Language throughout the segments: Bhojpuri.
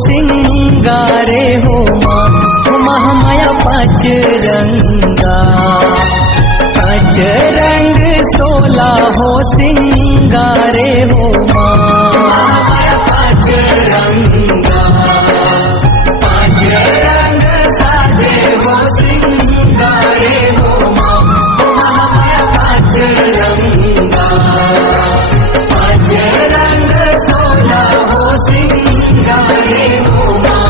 सिंगारे हो माँ महामाया पाँच रंगा। पाँच रंग 16 हो सिंगारे हो माँ महामाया पाँच रंगा। पाँच रंग साजे हो सिंगारे हो माँ महामाया पाँच रंगा। पाँच रंग 16 हो सिंगारे हो माँ।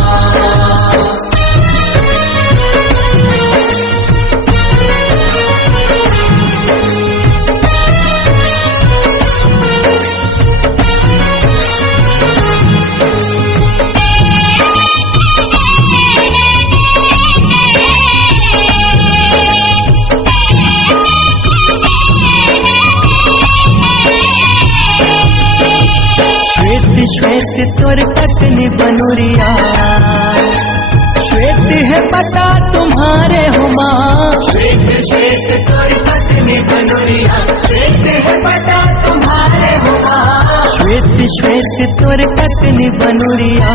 श्वेत तोर कतनी बनुरिया, श्वेत है पता तुम्हारे हो माँ। श्वेत श्वेत तोर कतनी बनुरिया, श्वेत है पता तुम्हारे हो माँ। श्वेत श्वेत तोर कतनी बनुरिया,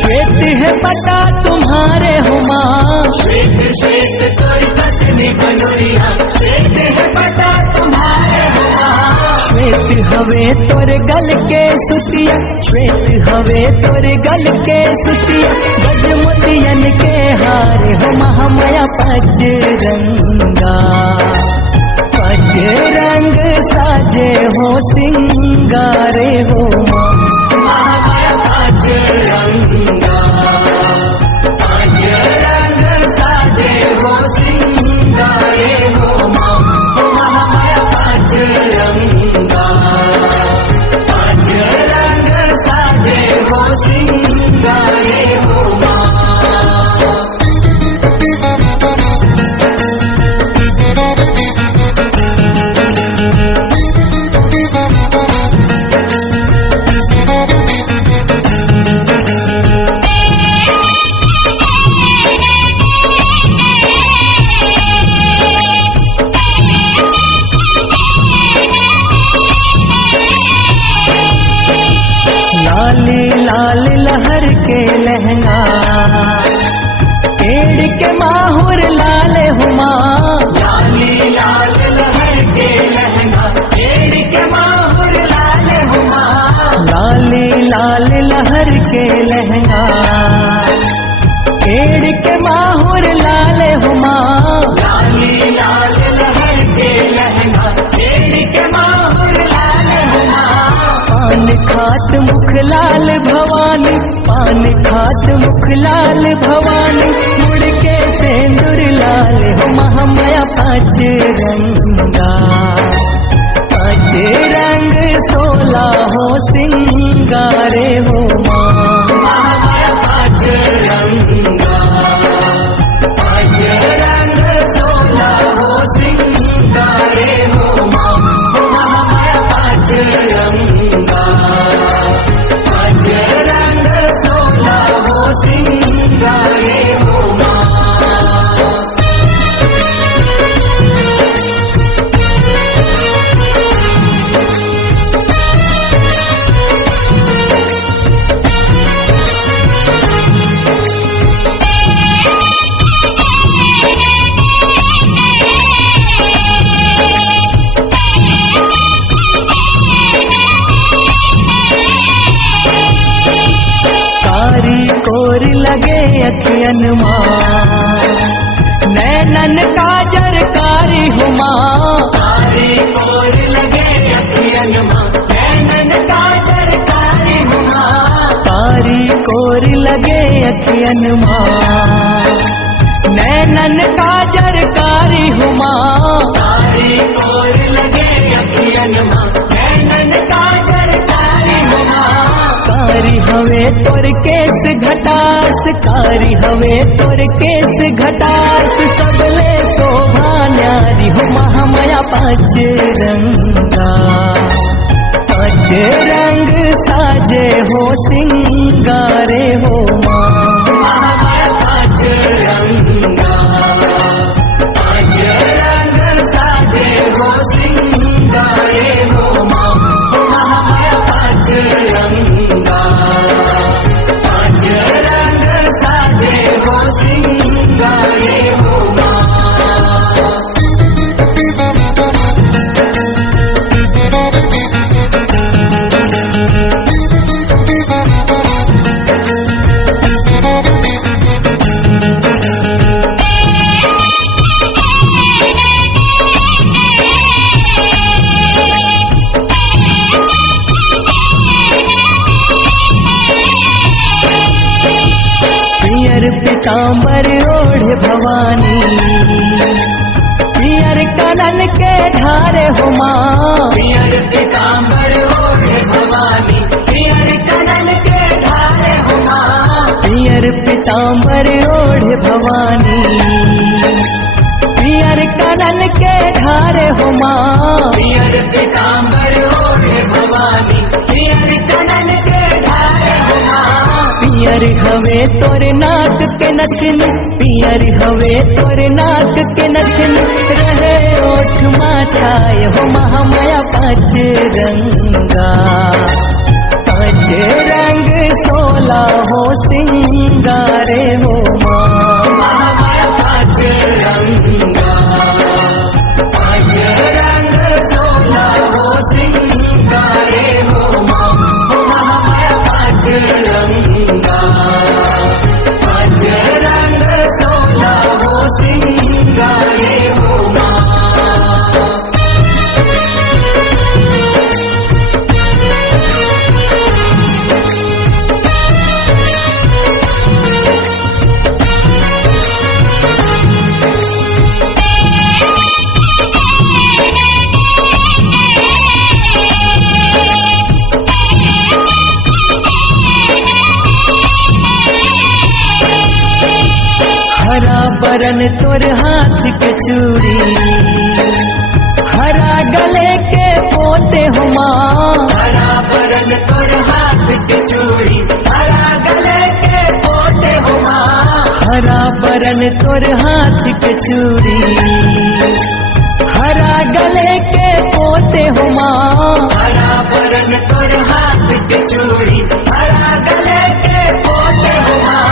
श्वेत है पता तुम्हारे हो माँ। श्वेत श्वेत तोर कतनी बनुरिया, श्वेत है पता तुम्हारे हो माँ। श्वेत हवे तोर गल के सुतिया, श्वेत हवे तोर गल के सुतिया, गजमोतियन के हार हो महामाया पाँच रंगा। पाँच रंग साजे हो सिंगारे हो माँ महामाया पाँच रंगा। पाँच रंग साजे हो सिंगारे हो माँ महामाया पाँच रंगा। पाँच रंग साजे हो सिंगारे हो माँ। लाल लहर के लहंगा, पेड़ के माहुर लाल हुमा। लाली लाल लहर के लहंगा, पेड़ के माहुर लाल हुमा। लाली लाल लहर के लहंगा, पेड़ के माहुर लाल हुमा। लाली लाल लहर के लहंगा, पेड़ के माहुर लाल हुमा। पान खात मुख लाल भवानी, पान खात मुख लाल भवानी, मुड़ के सेंदूर लाल हो महामाया पाँच रंगा। पाँच रंग 16 हो सिंगारे हो माँ महामाया पाँच रंगा। पाँच रंग 16 हो सिंगारे हो माँ महामाया पाँच रंगा। पाँच रंग 16 हो सिंगारे हो माँ। कोर लगे अखियन माँ, नैनन काजर कारी हुमा। कारी कोर लगे अखियन माँ, नैनन काजर कारी हुमा। कारी कोर लगे अखियन माँ, नैनन काजर कारी हुमा। कारी कोर लगे अखियन माँ, नैनन काजर कारी हुमा। कारी हवे तोर केस घटास, कारी हवे तोर केस घटास, सबले शोभा न्यारी हो महामाया पाँच रंगा। पाँच रंग साजे हो सिंगारे हो माँ महामाया पाँच रंगा। पाँच रंग साजे हो सिंगारे हो माँ महामाया पाँच रंगा। पियर पीताम्बर ओढ़े भवानी, पियर कानन के ढारे हो माँ। पियर पीताम्बर ओढ़े भवानी, पियर कानन के ढारे हो माँ। पियर पीताम्बर ओढ़े भवानी, पियर कानन के ढारे हो माँ। पियर पीताम्बर ओढ़े भवानी, पियर कानन के ढारे हो माँ। पियर हवे तोर नाक के नथन, पियर हवे तोर नाक के नथन, रहे ओठ माँ छाए हो महामाया पाँच रंगा। पाँच रंग 16 हो सिंगारे हो माँ। महामाया पाँच रंगा, पाँच रंग 16 हो सिंगारे हो माँ। महामाया पाँच रंगा, पाँच रंग 16 हो सिंगारे हो माँ। हरा बरन तोर हाथ के चूड़ी, हरा गले के पोते हो माँ। हरा बरन तोर हाथ के चूड़ी, हरा गले के पोते हो माँ। हरा बरन तोर हाथ के चूड़ी, हरा गले के पोते हो माँ। हरा बरन तोर हाथ के चूड़ी, हरा गले के पोते हो माँ।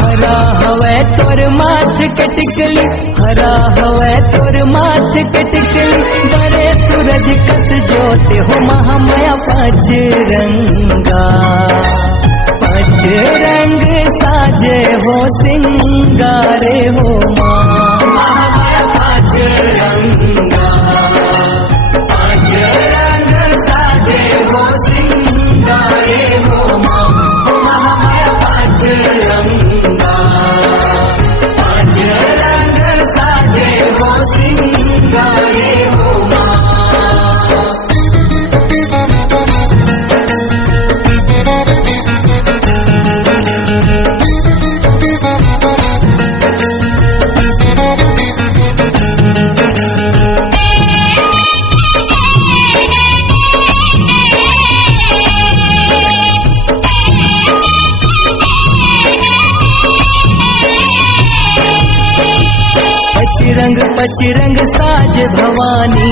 हरा हवे तोर माथ के टिकली, हरा हवे तोर माथ के टिकली, बड़े सूरज कस जोते हो महामाया पाँच रंगा। पाँच रंग साजे हो सिंगारे हो माँ। महामाया पाँच रंगा, पाँच रंग साजे हो सिंगारे हो माँ। महामाया पाँच रंगा, पाँच रंग साजे हो सिंगारे हो माँ। पचरंग साज भवानी,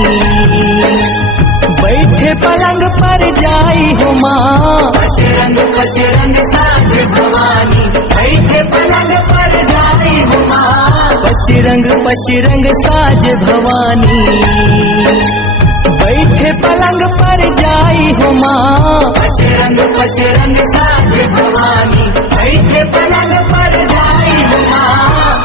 बैठे पलंग पर जाई हो माँ। पचरंग साज भवानी, बैठे पलंग पर जाई हो माँ। पचरंग साज भवानी, बैठे पलंग पर जाई हो माँ। पचरंग साज भवानी, बैठे पलंग पर जाई हो माँ।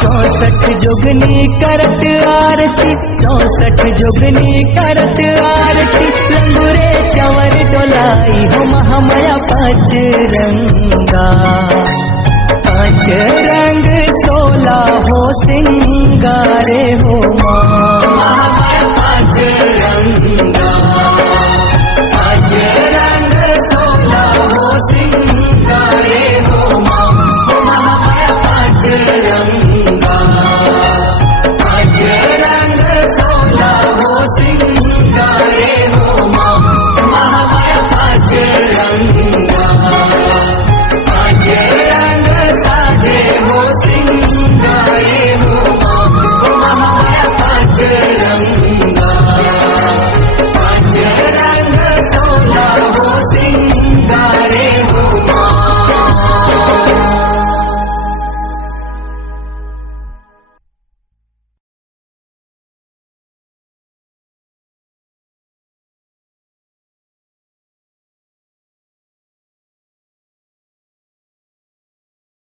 64 जोगनी करत आरती, 64 जोगनी करत आरती, लंगुरे चवर डोलाई हो महामाया पाँच रंगा। पाँच रंग 16 हो सिंगारे हो माँ।